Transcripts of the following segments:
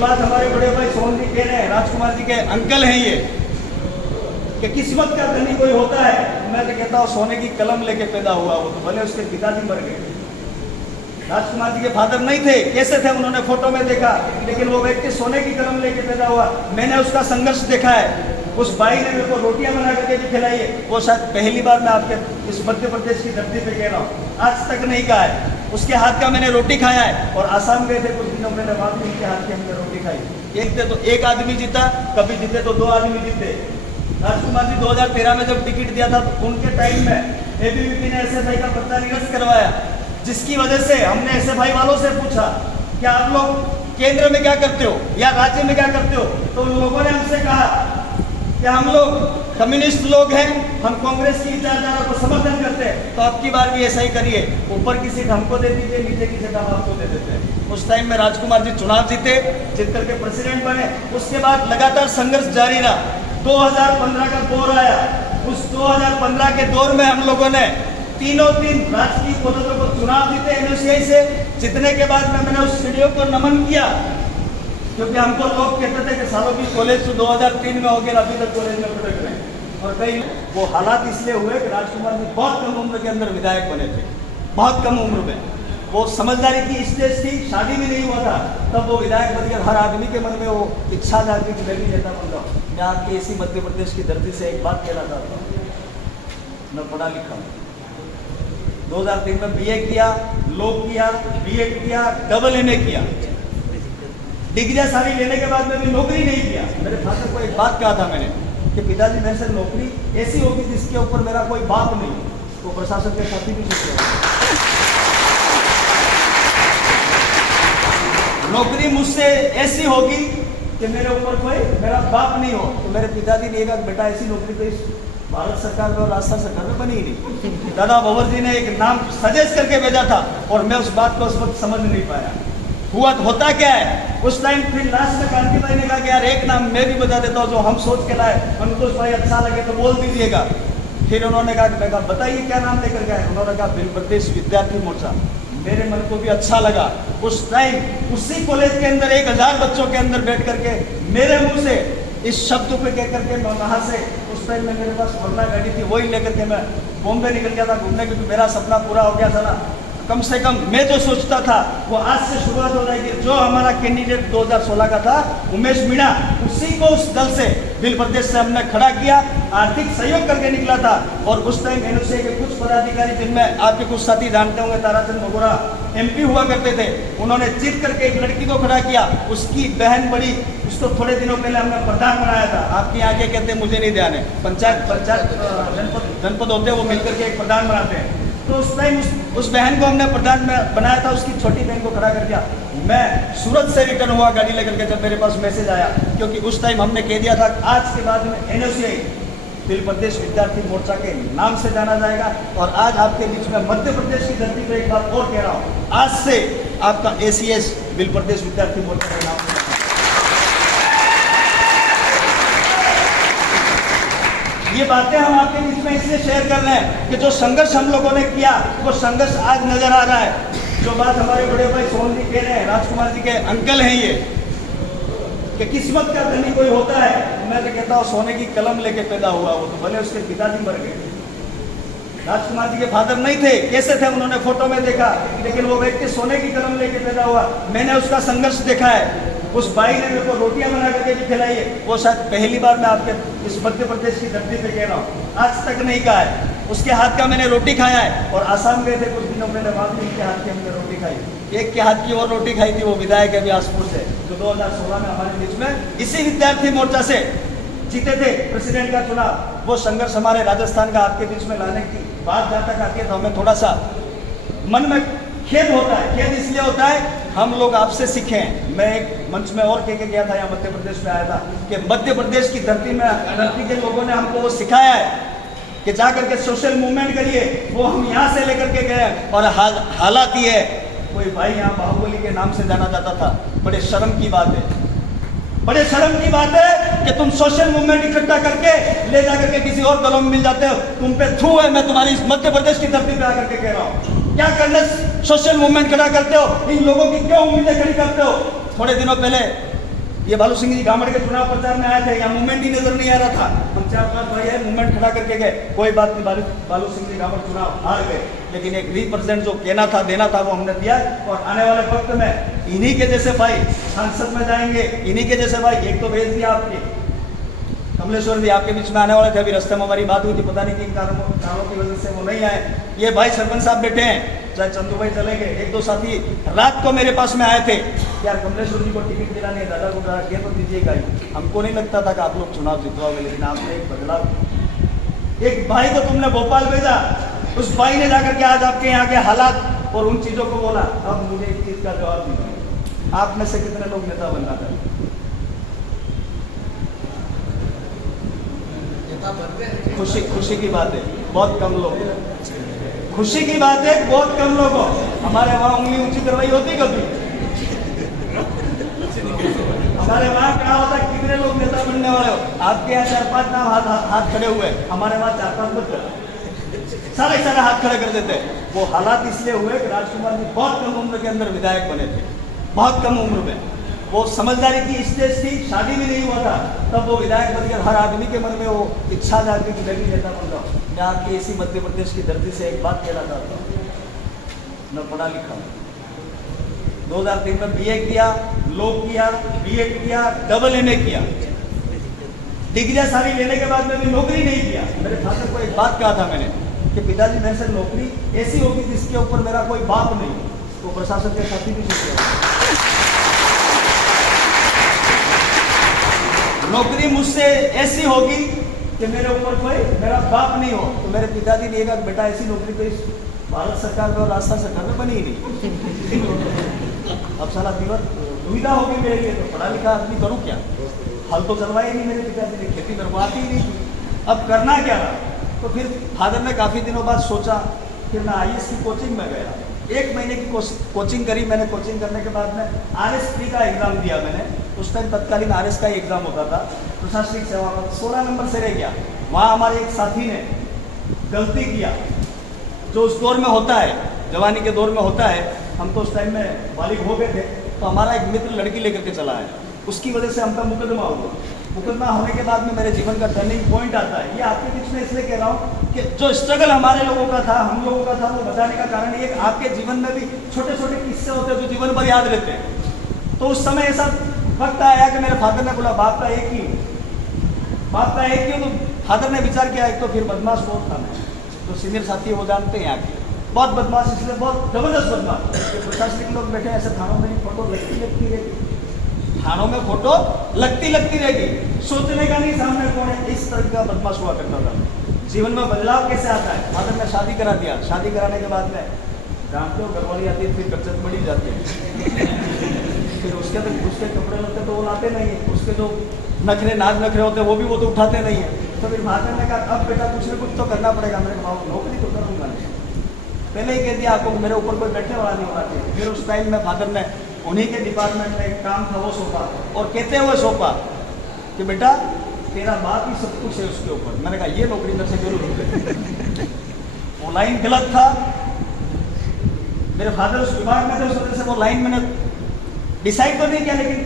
बात हमारे बड़े भाई सोहन जी कह रहे हैं, राजकुमार जी के अंकल हैं ये, कि किस्मत का धनी कोई होता है। मैं तो कहता हूँ सोने की कलम लेके पैदा हुआ वो, तो भले उसके पिताजी मर गए, राजकुमार जी के फादर नहीं थे, कैसे थे उन्होंने फोटो में देखा, लेकिन वो व्यक्ति सोने की कलम लेके पैदा हुआ। मैंने उसका संघर्ष देखा है। उस भाई ने मेरे को रोटियां बना करके भी खिलाई है। वो शायद पहली बार मैं आपके इस मध्य प्रदेश की धरती पे कह रहा हूँ, आज तक नहीं कहा है। उसके हाथ का मैंने रोटी खाया है। और आसाम गए थे कुछ दिनों पहले, वहां भी उनके हाथ की हमने रोटी खाई। एक थे तो एक आदमी जीता, कभी जीते तो 2 आदमी जीते। राजकुमार जी 2013 में जब टिकट दिया था तो उनके टाइम में एबीवीपी ने एसएफआई का पर्चा निरस्त करवाया, जिसकी वजह से हमने एसएफआई वालों से पूछा कि आप लोग केंद्र में क्या करते हो या राज्य में क्या करते हो, तो उन लोगों ने हमसे कहा कि हम लोग कम्युनिस्ट लोग हैं, हम कांग्रेस की विचारधारा को समर्थन करते हैं, तो अब की बार भी ऐसा ही करिए, ऊपर की सीट हमको दे दीजिए, नीचे की सीट हम आपको दे देते हैं। उस टाइम में राजकुमार जी चुनाव जीते, जीत करके प्रेसिडेंट बने। उसके बाद लगातार संघर्ष जारी रहा। 2015 का दौर आया। उस 2015 के दौर में हम लोगों ने तीनों राजकीय पदों को चुनाव जीते एनयूसीआई से। जीतने के बाद में मैंने उस सीढ़ियों को नमन किया, क्योंकि हमको लोग कहते थे कि सालों की कॉलेज तो 2003 में हो गया, अभी तक कॉलेज में पटक रहे हैं। और कई वो हालात इसलिए हुए कि राजकुमार जी बहुत कम उम्र के अंदर विधायक बने थे, बहुत कम उम्र में। वो समझदारी की स्टेज थी, शादी भी नहीं हुआ था, तब वो विधायक बन गया। हर आदमी के मन में वो इच्छा जाती कि मैं भी नेता बन जाऊँ। मैं आपके इसी मध्य प्रदेश की धरती से एक बात कहना चाहता हूँ, मैं पढ़ा लिखा हूँ। 2003 में बीए किया, लॉ किया, बीएड किया, डबल एमए किया, डिग्रियां सारी लेने के बाद में भी नौकरी नहीं किया। मेरे फादर को एक बात कहा था मैंने कि पिताजी मेरे से नौकरी ऐसी होगी जिसके ऊपर मेरा कोई बाप नहीं, तो प्रशासन के साथी भी सोचते। नौकरी मुझसे ऐसी होगी कि मेरे ऊपर कोई मेरा बाप नहीं हो। तो मेरे पिताजी ने कहा बेटा ऐसी नौकरी तो इस भारत सरकार में और राजस्थान सरकार में बनी ही नहीं। दादा भंवर जी ने एक नाम सजेस्ट करके भेजा था और मैं उस बात को उस वक्त समझ नहीं पाया। हुआ तो होता क्या है, उस टाइम फिर लास्ट में कांति भाई ने कहा कि यार एक नाम मैं भी बता देता हूँ जो हम सोच के लाए, संतोष भाई अच्छा लगे तो बोल दीजिएगा। फिर उन्होंने कहा बताइए क्या नाम लेकर गए। उन्होंने कहा बिल प्रदेश विद्यार्थी मोर्चा। मेरे मन को भी अच्छा लगा। उस टाइम उसी कॉलेज के अंदर 1000 बच्चों के अंदर बैठ करके मेरे मुंह से इस शब्द पे कह करके मैं वहाँ से, उस टाइम में मेरे पास वरना गाड़ी थी, वही लेकर के मैं बॉम्बे निकल गया था घूमने, क्योंकि मेरा सपना पूरा हो गया था ना। कम से कम मैं जो सोचता था वो आज से शुरुआत हो जाएगी। जो हमारा कैंडिडेट 2016 का था उमेश मीणा, उसी को उस दल से बिल प्रदेश से हमने खड़ा किया, आर्थिक सहयोग करके निकला था। और उस टाइम एनयूसीआई के कुछ पदाधिकारी, जिनमें आपके कुछ साथी जानते होंगे, ताराचंद मगोरा एमपी हुआ करते थे, उन्होंने जीत करके एक लड़की को खड़ा किया। उसकी बहन बड़ी, उसको थोड़े दिनों पहले हमने प्रधान बनाया था। आपकी आगे कहते मुझे नहीं ध्यान है, पंचायत जनपद होते हैं वो मिलकर के एक प्रधान बनाते हैं। तो उस टाइम उस बहन को हमने प्रधान में बनाया था, उसकी छोटी बहन को खड़ा कर दिया। मैं सूरत से रिटर्न हुआ गाड़ी लेकर के, जब मेरे पास मैसेज आया, क्योंकि उस टाइम हमने कह दिया था आज के बाद में एनयूसीआई बिल प्रदेश विद्यार्थी मोर्चा के नाम से जाना जाएगा। और आज आपके बीच में मध्य प्रदेश की धरती पर एक बात और कह रहा हूँ, आज से आपका ACS बिल प्रदेश विद्यार्थी मोर्चा के नाम। ये बातें हम आपके बीच में इसलिए शेयर कर रहे हैं कि जो संघर्ष हम लोगों ने किया वो संघर्ष आज नजर आ रहा है। जो बात हमारे बड़े भाई सोहन जी कह रहे हैं, राजकुमार जी के अंकल हैं ये, कि किस्मत का धनी कोई होता है। मैं तो कहता हूँ सोने की कलम लेके पैदा हुआ वो, तो भले उसके पिताजी मर गए, राजकुमार जी के फादर नहीं थे, कैसे थे उन्होंने फोटो में देखा, लेकिन वो व्यक्ति सोने की कलम लेके पैदा हुआ। मैंने उसका संघर्ष देखा है। उस भाई ने मेरे को रोटियां बना करके भी खिलाई है। वो शायद पहली बार मैं आपके इस मध्य प्रदेश की धरती पे कह रहा हूँ, आज तक नहीं कहा है। उसके हाथ का मैंने रोटी खाया है। और आसाम गए थे कुछ दिनों पहले, वहाँ भी उनके हाथ की हमने रोटी खाई। एक के हाथ की और रोटी खाई थी, वो विधायक है बिलासपुर से, जो 2016 में हमारे बीच में इसी विद्यार्थी मोर्चा से जीते थे प्रेसिडेंट का चुनाव। वो संघर्ष हमारे राजस्थान का आपके बीच में लाने की बात जहाँ तक आती है तो हमें थोड़ा सा मन में खेद होता है। खेद इसलिए होता है हम लोग आपसे सीखें। मैं एक मंच में और कह के गया था, यहाँ मध्य प्रदेश में आया था, कि मध्य प्रदेश की धरती के लोगों ने हमको वो सिखाया है कि जा करके सोशल मूवमेंट करिए। वो हम यहाँ से लेकर के गए और हालात ये है, कोई भाई यहाँ बाहुबली के नाम से जाना जाता था। बड़े शर्म की बात है, बड़े शर्म की बात है कि तुम सोशल मूवमेंट इकट्ठा करके ले जाकर के किसी और दलों में मिल जाते हो। तुम पे थू है, मैं तुम्हारी इस मध्य प्रदेश की धरती पे आकर के कह रहा हूँ। क्या करने सोशल मूवमेंट खड़ा करते हो? इन लोगों की क्यों उम्मीदें खड़ी करते हो? थोड़े दिनों पहले ये बालू सिंह जी गामड़ के चुनाव प्रचार में आए थे, यहाँ मूवमेंट ही नजर नहीं आ रहा था। हम 4-5 भाई है मूवमेंट खड़ा करके गए, कोई बात नहीं, बालू सिंह जी गामड़ चुनाव हार गए, लेकिन एक रिप्रेजेंट जो कहना था देना था वो हमने दिया। और आने वाले वक्त में इन्हीं के जैसे भाई संसद में जाएंगे, इन्हीं के जैसे भाई, एक तो भेज दिया आपके कमलेश्वर जी आपके बीच में आने वाले थे, अभी रास्ते में हमारी बात हुई थी, पता नहीं किन कारणों की वजह से वो नहीं आए। ये भाई सरपंच साहब बैठे हैं, चाहे चंदू भाई चले गए, 1-2 साथी रात को मेरे पास में आए थे, यार कमलेश्वर जी को टिकट दिलाने दादा को कह तो दीजिएगा ही। हमको नहीं लगता था कि आप लोग चुनाव जितवाओगे, लेकिन आपने एक बदलाव, एक भाई को तुमने भोपाल भेजा, उस भाई ने जाकर के आज आपके यहाँ के हालात और उन चीजों को बोला। अब मुझे एक चीज का जवाब दीजिए, आप में से कितने लोग नेता बनना चाहते? खुशी की बात है, बहुत कम लोग, खुशी की बात है, बहुत कम लोगों। हमारे वहां उंगली ऊंची करवाई होती कभी? हमारे वहां क्या होता, कितने लोग नेता बनने वाले हो? आपके यहाँ 4-5 नाम हाथ खड़े हुए, हमारे वहां 4-5 बच्चे सारे हाथ खड़े कर देते। वो हालात इसलिए हुए कि राजकुमार जी बहुत कम उम्र के अंदर विधायक बने थे, बहुत कम उम्र में। वो समझदारी की स्टेज थी, शादी भी नहीं हुआ था, तब वो विधायक बन गया। हर आदमी के मन में वो इच्छा जाती कि मैं भी नेता बन जाऊँ। मैं आपकी इसी मध्य प्रदेश की धरती से एक बात कहना चाहता हूँ, मैं पढ़ा लिखा हूँ, 2003 में BA किया, लॉ किया, B.Ed किया, AA किया, डिग्रियां सारी लेने के बाद में भी नौकरी नहीं किया। मेरे फादर को एक बात कहा था मैंने कि पिताजी मेरे से नौकरी ऐसी होगी जिसके ऊपर मेरा कोई बाप नहीं हो। तो प्रशासन के साथी भी सोचे नौकरी मुझसे ऐसी होगी कि मेरे ऊपर कोई मेरा बाप नहीं हो। तो मेरे पिताजी ने कहा बेटा ऐसी नौकरी तो इस भारत सरकार में और राजस्थान सरकार में बनी ही नहीं। अब साला दुविधा होगी मेरे लिए, तो पढ़ा लिखा आदमी करूँ क्या? हल तो चलवा ही नहीं मेरे पिताजी ने, खेती करवाती ही नहीं थी, अब करना क्या रहा? तो फिर फादर ने काफ़ी दिनों बाद सोचा, फिर मैं IAS की कोचिंग में गया, 1 महीने की कोचिंग करी मैंने। कोचिंग करने के बाद में RSP का एग्ज़ाम दिया मैंने। उस टाइम तत्कालीन RS का ही एग्ज़ाम होता था, प्रशासनिक सेवा का, 16 नंबर से रह गया। वहाँ हमारे एक साथी ने गलती किया, जो उस दौर में होता है, जवानी के दौर में होता है। हम तो उस टाइम में बालिग हो गए थे, तो हमारा एक मित्र लड़की लेकर के चला है, उसकी वजह से हम पर मुकदमा हुआ। मुकदमा होने के बाद में मेरे जीवन का टर्निंग पॉइंट आता है। ये आपके बीच में इसलिए कह रहा हूँ कि जो स्ट्रगल हमारे लोगों का था, हम लोगों का था, वो बताने का कारण ये कि आपके जीवन में भी छोटे छोटे किस्से होते हैं जो जीवन भर याद रहते हैं। तो उस समय ऐसा वक्त आया कि मेरे फादर ने बोला बाप का एक ही, तो फादर ने विचार किया, एक तो फिर बदमाश बहुत था मैं, तो सीनियर साथी वो जानते हैं यहाँ के, बहुत बदमाश, इसलिए बहुत जबरदस्त बदमाश। प्रशासनिक लोग बैठे ऐसे थानों में फोटो लगती रहेगी, थानों में फोटो लगती रहेगी, सोचने का नहीं सामने कौन है, इस तरह का बदमाश हुआ करता था। जीवन में बदलाव कैसे आता है? फादर ने शादी करा दिया, शादी कराने के बाद में जानते हो घरवाली आती है, फिर कच्चत बढ़ी जाती है। फिर उसके कपड़े लगते तो वो लाते नहीं है, उसके जो नाज नखरे होते हैं वो भी वो तो उठाते नहीं है। तो फिर फादर ने कहा अब बेटा कुछ न कुछ तो करना पड़ेगा। मैंने कहा नौकरी तो करूँगा नहीं, पहले ही कह दिया आपको मेरे ऊपर कोई बैठने वाला नहीं होना चाहिए। फिर उस टाइम में फादर ने उन्हीं के डिपार्टमेंट में एक काम था वो सौंपा, और कहते हुए सौंपा कि बेटा तेरा बाप ही सब कुछ है उसके ऊपर। मैंने कहा ये नौकरी मेरे से जरूर होगी। वो लाइन गलत था, मेरे फादर उस विभाग में थे, उस वजह से वो लाइन मैंने डिसाइड तो नहीं किया, लेकिन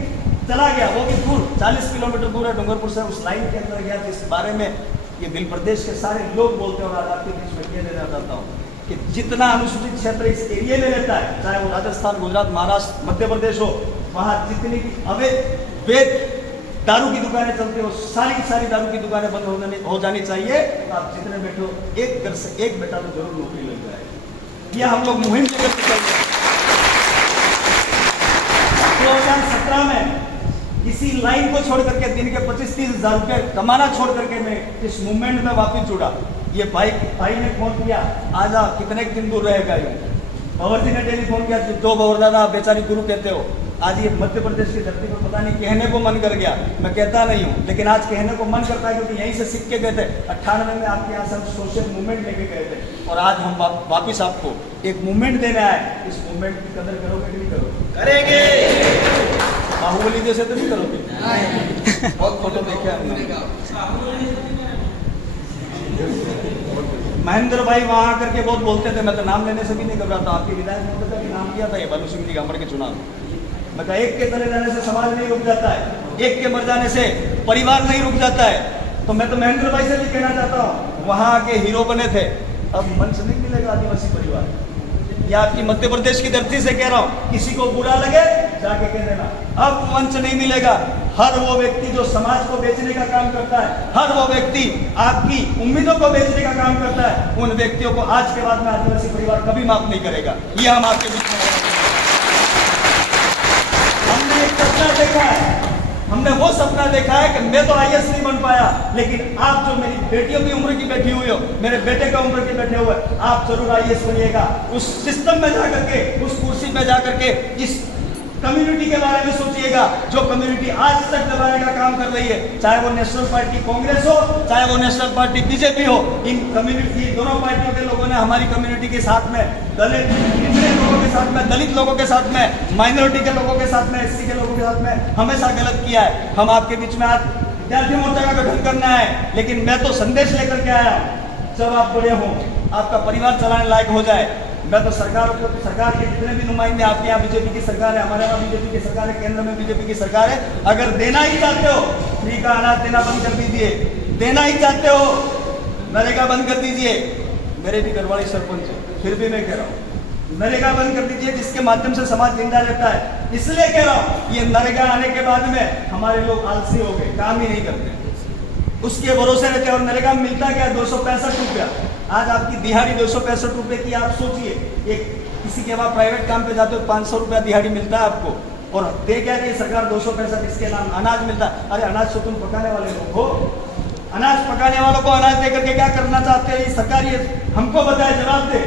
चला गया, वो भी दूर 40 किलोमीटर दूर है डूंगरपुर से, उस लाइन के अंदर गया। जिस बारे में ये बिल प्रदेश के सारे लोग बोलते हैं, और आज आपके बीच में ये देना चाहता हूँ कि जितना अनुसूचित क्षेत्र इस एरिया में रहता है, चाहे वो राजस्थान, गुजरात, महाराष्ट्र, मध्य प्रदेश हो, वहाँ जितनी वैध दारू की दुकानें चलती हो, सारी की सारी दारू की दुकानें बंद हो जानी चाहिए। आप जितने बैठो, एक घर से एक बेटा तो जरूर नौकरी लग जाए। यह हम लोग मुहिम लेकर चल रहे हैं। 2017 में इसी लाइन को छोड़ करके दिन के 25-30 हज़ार रुपये कमाना छोड़ करके मैं इस मूवमेंट में वापस जुड़ा। ये भाई ने फोन किया, आजा, कितने दिन दूर रहेगा ये? भंवर जी ने टेलीफोन किया, दो भंवर दादा बेचारी गुरु कहते हो। आज ये मध्य प्रदेश की धरती पर पता नहीं कहने को मन कर गया, मैं कहता नहीं हूँ, लेकिन आज कहने को मन करता है, क्योंकि यहीं से सीख के गए थे। 98 में आपके यहाँ से हम सोशल मूवमेंट लेके गए थे, और आज हम वापिस आपको एक मूवमेंट देने आए। इस मूवमेंट की कदर करोगे कि नहीं करोगे? करेंगे। बाहुबली जैसे तो नहीं करोगे? बहुत फोटो देखे हमने। महेंद्र भाई वहाँ आकर के बहुत बोलते थे, मैं तो नाम लेने से भी नहीं घबराता। आपके विधायक महोदय का भी नाम किया था ये बालू सिंह जी गामड़ के चुनाव। मैं एक के चले जाने से समाज नहीं रुक जाता है। एक के मर जाने से परिवार नहीं रुक जाता है। तो मैं तो महेंद्र भाई से भी कहना चाहता हूँ, वहाँ के हीरो बने थे, अब मंच नहीं मिलेगा आदिवासी परिवार। या आपकी मध्य प्रदेश की धरती से कह रहा हूँ, किसी को बुरा लगे जाके कह देना, अब मंच नहीं मिलेगा। हर वो व्यक्ति जो समाज को बेचने का काम करता है, हर वो व्यक्ति आपकी उम्मीदों को बेचने का काम करता है, उन व्यक्तियों को आज के बाद में आदिवासी परिवार कभी माफ नहीं करेगा। ये हम आपके बीच में हमने एक सपना देखा है, हमने वो सपना देखा है कि मैं तो आईएएस नहीं बन पाया, लेकिन आप जो मेरी बेटियों की उम्र की बैठी हुई हो, मेरे बेटे का उम्र के बैठे हुए, आप जरूर आईएएस बनिएगा। उस सिस्टम में जाकर के, उस कुर्सी में जाकर के इस कम्युनिटी के बारे में सोचिएगा, जो कम्युनिटी आज तक दबाने का काम कर रही है, चाहे वो नेशनल पार्टी कांग्रेस हो, चाहे वो नेशनल पार्टी बीजेपी हो। इन कम्युनिटी, दोनों पार्टियों के लोगों ने हमारी कम्युनिटी के साथ में, दलित लोगों के साथ में, दलित लोगों के साथ में, माइनॉरिटी के लोगों के साथ में, एससी के लोगों के साथ में हमेशा गलत किया है। हम आपके बीच में आज विद्यार्थी मोर्चा का गठन करना है, लेकिन मैं तो संदेश लेकर के आया हूँ, जब आप बड़े हों, आपका परिवार चलाने लायक हो जाए, मैं तो सरकार के जितने भी नुमाइंदे, आपके यहाँ बीजेपी की सरकार है, हमारे यहाँ बीजेपी की सरकार है, केंद्र में बीजेपी की सरकार है, अगर देना ही चाहते हो, फ्री का अनाज देना बंद कर दीजिए। देना ही चाहते हो, नरेगा बंद कर दीजिए। मेरे भी घरवाली सरपंच है, फिर भी मैं कह रहा हूँ, नरेगा बंद कर दीजिए, जिसके माध्यम से समाज जिंदा रहता है। इसलिए कह रहा हूँ, ये नरेगा आने के बाद में हमारे लोग आलसी हो गए, काम ही नहीं करते, उसके भरोसे रहते। और नरेगा में मिलता क्या, 265 रुपया। आज आपकी दिहाड़ी 265 रुपए की, आप सोचिए, एक किसी के वहाँ प्राइवेट काम पे जाते हो 500 रुपया दिहाड़ी मिलता है आपको, और दे क्या रही है सरकार 265, इसके नाम अनाज मिलता है। अरे अनाज तो तुम पकाने वाले लोग हो, अनाज पकाने वालों को अनाज दे करके क्या करना चाहते हैं ये सरकार, ये हमको बताए, जवाब दे।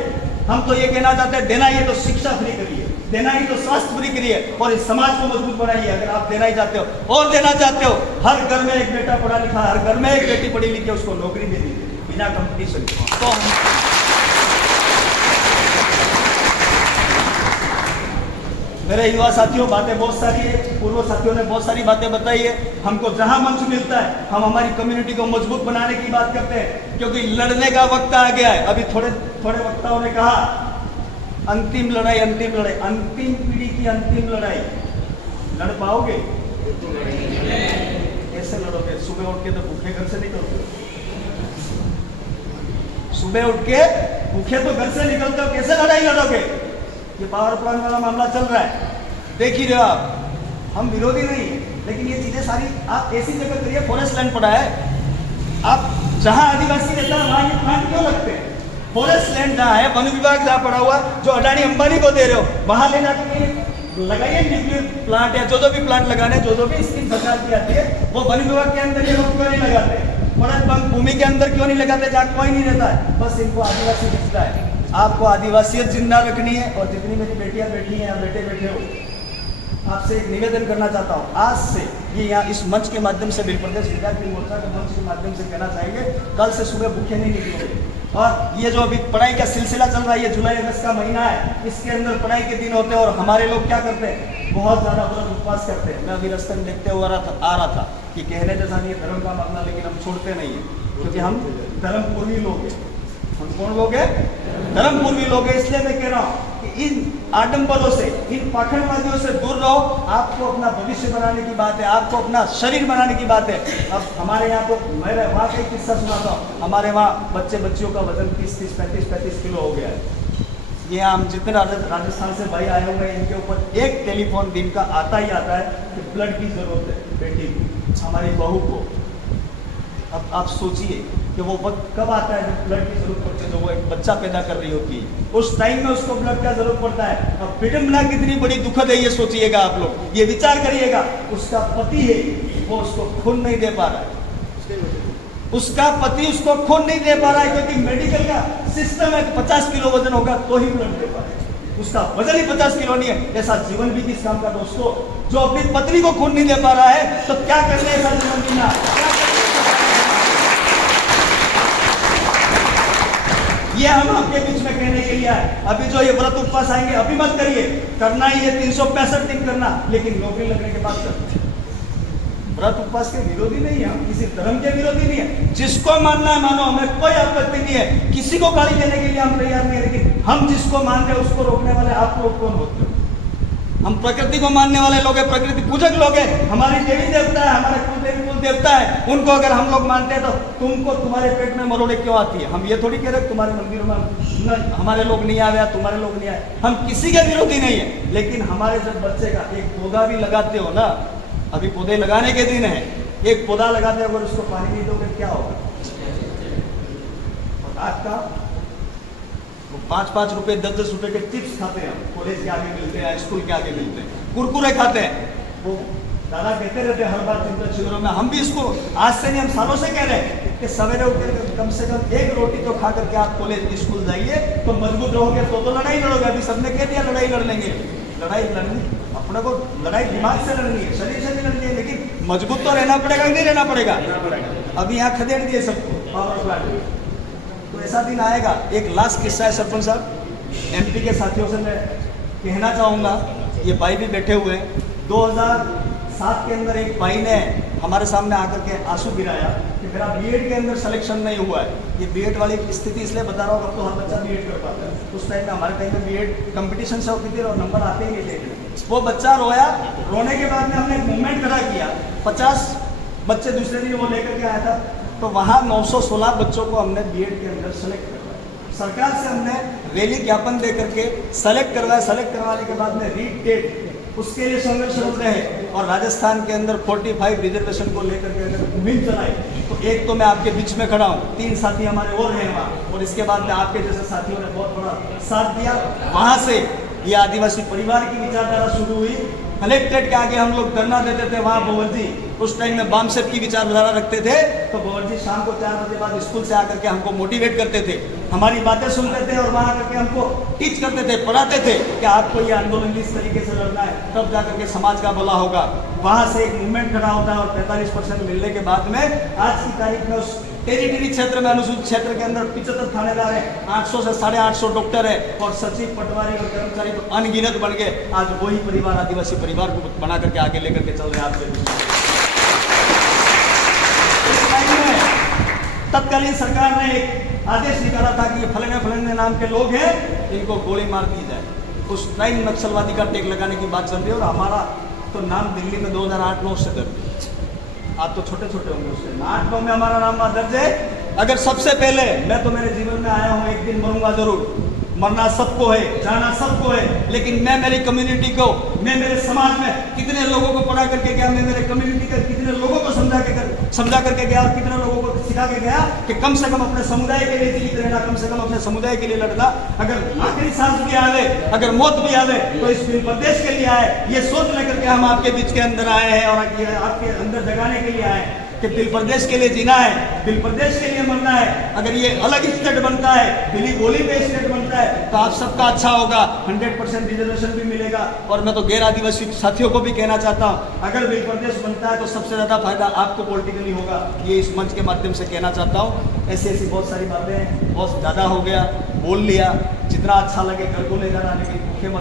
हम तो ये कहना चाहते हैं, देना ही तो शिक्षा फ्री करिए, देना ही तो स्वास्थ्य फ्री करिए, और इस समाज को मजबूत बनाइए। अगर आप देना ही चाहते हो और देना चाहते हो, हर घर में एक बेटा पढ़ा लिखा, हर घर में एक बेटी पढ़ी लिखी, उसको नौकरी दे दीजिए बिना कंपटीशन। तो मेरे युवा साथियों, बातें बहुत सारी है, पूर्व साथियों ने बहुत सारी बातें बताई है। हमको जहां मंच मिलता है, हम हमारी कम्युनिटी को मजबूत बनाने की बात करते हैं, क्योंकि लड़ने का वक्त आ गया है। अभी थोड़े वक्ताओं ने कहा अंतिम लड़ाई, अंतिम लड़ाई, अंतिम पीढ़ी की अंतिम लड़ाई। लड़ पाओगे? कैसे लड़ोगे? सुबह उठ के तो भूखे घर से निकलते हो, सुबह उठ के भूखे तो घर से निकलते हो, कैसे लड़ाई लड़ोगे? ये पावर प्लांट वाला मामला चल रहा है, देख ही रहे हो आप। हम विरोधी नहीं, लेकिन ये चीजें सारी आप ऐसी जगह करिए, फॉरेस्ट लैंड पड़ा है, आप जहां आदिवासी रहता है वहां ये प्लांट क्यों लगते हैं? फॉरेस्ट लैंड जहाँ है, वन विभाग जहाँ पड़ा हुआ, जो अडानी अंबानी को दे रहे हो, वहां ले जाकर लगाइए न्यूक्लियर प्लांट, या जो भी प्लांट लगाने, जो भी स्कीम सरकार की आती है, वो वन विभाग के अंदर ये लोग क्यों नहीं लगाते? फॉरेस्ट भूमि के अंदर क्यों नहीं लगाते जहाँ कोई नहीं रहता है? बस इनको आदिवासी दिखता है। आपको आदिवासियत जिंदा रखनी है, और जितनी मेरी बेटियां बैठी हैं या बेटे बैठे हो, आपसे एक निवेदन करना चाहता हूँ, आज से ये यहाँ इस मंच के माध्यम से, बिल प्रदेश विद्यार्थी मोर्चा के मंच के माध्यम से कहना चाहेंगे, कल से सुबह भूखे नहीं निकलोगे। और ये जो अभी पढ़ाई का सिलसिला चल रहा है, ये जुलाई अगस्त का महीना है, इसके अंदर पढ़ाई के दिन होते हैं, और हमारे लोग क्या करते हैं, बहुत ज़्यादा व्रत उपवास करते हैं। मैं अभी रास्ते में देखते हुए आ रहा था कि कहने जैसा नहीं है धर्म का मामला, लेकिन हम छोड़ते नहीं है, क्योंकि हम धर्मपूर्वी लोग हैं। हम कौन लोग हैं? धर्मपूर्वी लोग हैं। इसलिए मैं कह रहा हूँ कि इन आडंबरों से, इन पाखंडवादियों से दूर रहो। आपको अपना भविष्य बनाने की बात है, आपको अपना शरीर बनाने की बात है। अब हमारे यहाँ तो, मैं वहाँ का एक किस्सा सुनाता हूँ, हमारे वहाँ बच्चियों का वजन 30, 35 किलो हो गया है। ये हम जितने राजस्थान से भाई आए हुए हैं, इनके ऊपर एक टेलीफोन दिन का आता ही आता है कि ब्लड की जरूरत है बेटी को, हमारी बहू को। अब आप सोचिए कि वो वक्त कब आता है जब ब्लड की जरूरत पड़ती है, जो वो एक बच्चा पैदा कर रही होती है, उस टाइम में उसको ब्लड का जरूरत पड़ता है। अब विडंबना कितनी बड़ी दुखद है, ये सोचिएगा आप लोग, ये विचार करिएगा। उसका पति है, वो उसको खून नहीं दे पा रहा है, उसका पति उसको खून नहीं दे पा रहा है, क्योंकि मेडिकल का सिस्टम है 50 किलो वजन होगा तो ही ब्लड दे पा रहा है। उसका वजन ही 50 किलो नहीं है। ऐसा जीवन भी किस काम का दोस्तों, जो अपनी पत्नी को खून नहीं दे पा रहा है, तो क्या करने ऐसा जीवन जीना? ये हम आपके बीच में कहने के लिए आए। अभी जो ये व्रत उपवास आएंगे, अभी मत करिए, करना ही है 365 दिन करना, लेकिन नौकरी लगने के बाद करना। व्रत उपवास के विरोधी नहीं है, हम किसी धर्म के विरोधी नहीं है। जिसको मानना है मानो, हमें कोई आपत्ति नहीं है, किसी को गाली देने के लिए हम तैयार नहीं है, लेकिन हम जिसको मान रहे हैं उसको रोकने वाले आप लोग कौन होते हो? हम प्रकृति को मानने वाले लोग हैं, प्रकृति पूजक लोग हैं। हमारी देवी देवता है, हमारे कुल देवी कुल देवता है, उनको अगर हम लोग मानते हैं तो तुमको तुम्हारे पेट में मरोड़े क्यों आती है? हम ये थोड़ी कह रहे तुम्हारे मंदिरों में हमारे लोग नहीं आए, तुम्हारे लोग नहीं आए। हम किसी के विरोधी नहीं है, लेकिन हमारे जब बच्चे का एक पौधा भी लगाते हो ना, अभी पौधे लगाने के दिन है, एक पौधा लगाते हो, अगर उसको पानी नहीं दोगे क्या होगा? आज का वो 5-5 रुपए 10-10 रुपए के चिप्स खाते हैं, कॉलेज के आगे मिलते हैं, स्कूल के आगे मिलते हैं, कुरकुरे खाते हैं। वो दादा कहते रहते हैं हर बार चिंतन शिविरों में, हम भी इसको आज से नहीं, हम सालों से कह रहे हैं कि सवेरे उठकर कम से कम एक रोटी तो खा करके आप कॉलेज स्कूल जाइए, तो मजबूत रहोगे, तो लड़ाई लड़ोगे। अभी सबने कह दिया लड़ाई लड़ लेंगे, लड़ाई लड़नी अपने को, लड़ाई दिमाग से लड़नी है, शरीर से नहीं लड़नी है, लेकिन मजबूत तो रहना पड़ेगा कि नहीं रहना पड़ेगा? अभी यहाँ खदेड़ दिए सबको पावर प्लांट, तो ऐसा दिन आएगा। एक लास्ट किस्सा है सरपंच साहब, एमपी के साथियों से मैं कहना चाहूँगा, ये भाई भी बैठे हुए हैं। 2007 के अंदर एक भाई ने हमारे सामने आकर के आंसू गिराया कि मेरा बीएड के अंदर सिलेक्शन नहीं हुआ है। ये बीएड वाली स्थिति इसलिए बता रहा हूँ, अब तो हर बच्चा बीएड कर पाता है। उस टाइम में हमारे टाइम में बीएड कंपटीशन से होती थी और नंबर आते ही नहीं थे। वो बच्चा रोया, रोने के बाद में हमने एक मूवमेंट खड़ा किया, 50 बच्चे दूसरे दिन वो लेकर के आया था, तो वहाँ 916 बच्चों को हमने बीएड के अंदर सेलेक्ट करवाया। सरकार से हमने रैली ज्ञापन दे करके सेलेक्ट करवाया। सेलेक्ट करवाने के बाद में रीट टेट उसके लिए संघर्षरत रहे, और राजस्थान के अंदर 45 रिजर्वेशन को लेकर के अगर मुहिम चलाई, तो एक तो मैं आपके बीच में खड़ा हूँ, 3 साथी हमारे और हैं वहाँ, और इसके बाद में आपके जैसे साथियों ने बहुत बड़ा साथ दिया। वहाँ से ये आदिवासी परिवार की विचारधारा शुरू हुई। कलेक्ट्रेट के आगे हम लोग धरना देते थे, वहाँ भंवर जी उस टाइम में बामसेप की विचारधारा रखते थे, तो भंवर जी शाम को 4 बजे बाद स्कूल से आकर के हमको मोटिवेट करते थे, हमारी बातें सुनते थे, और वहाँ आकर के हमको टीच करते थे, पढ़ाते थे कि आपको ये आंदोलन इस तरीके से लड़ना है, तब जाकर के समाज का भला होगा। वहाँ से एक मूवमेंट खड़ा होता है, और 45% मिलने के बाद में आज की तारीख में उस टेरिटरी क्षेत्र में, अनुसूचित क्षेत्र के अंदर 75 थानेदार है, 800 से 850 डॉक्टर है, और सचिव, पटवारी और कर्मचारी तो अनगिनत बन गए। आज वही परिवार आदिवासी परिवार को बना करके आगे लेकर के चल रहे हैं आपके। तत्कालीन सरकार ने एक आदेश निकाला था कि ये फलाने फलाने नाम के लोग हैं, इनको गोली मार दी जाए। उस टाइम नक्सलवादी का टेक लगाने की बात चल रही है, और हमारा तो नाम दिल्ली में 2008-9 से दर्ज, आप तो छोटे छोटे होंगे उससे, 8-9 में हमारा नाम दर्ज है। अगर सबसे पहले मैं तो मेरे जीवन में आया हूँ, एक दिन मरूंगा जरूर, मरना सबको है, जाना सबको है, लेकिन मैं मेरी कम्युनिटी को, मैं मेरे समाज में कितने लोगों को पढ़ा करके गया, मैं मेरे कम्युनिटी के कितने लोगों को समझा करके गया, और कितने लोगों को सिखा के गया कि कम से कम अपने समुदाय के लिए जीवित रहना, कम से कम अपने समुदाय के लिए लड़ना। अगर आखिरी सांस भी आवे, अगर मौत भी आवे, तो इस बिल प्रदेश के लिए आए, ये सोच लेकर के हम आपके बीच के अंदर आए हैं, और आपके अंदर जगाने के लिए आए हैं कि बिल प्रदेश के लिए जीना है, बिल प्रदेश के लिए मरना है। अगर ये अलग स्टेट बनता है, बिली बोली पे स्टेट बनता है, तो आप सबका अच्छा होगा, 100% रिजर्वेशन भी मिलेगा। और मैं तो गैर आदिवासी साथियों को भी कहना चाहता हूँ, अगर बिल प्रदेश बनता है तो सबसे ज़्यादा फायदा आपको पॉलिटिकली होगा, ये इस मंच के माध्यम से कहना चाहता हूँ। ऐसी ऐसी बहुत सारी बातें, बहुत ज़्यादा हो गया, बोल लिया, जितना अच्छा लगे घर को ले जाना, लेकिन मुख्यमंत्री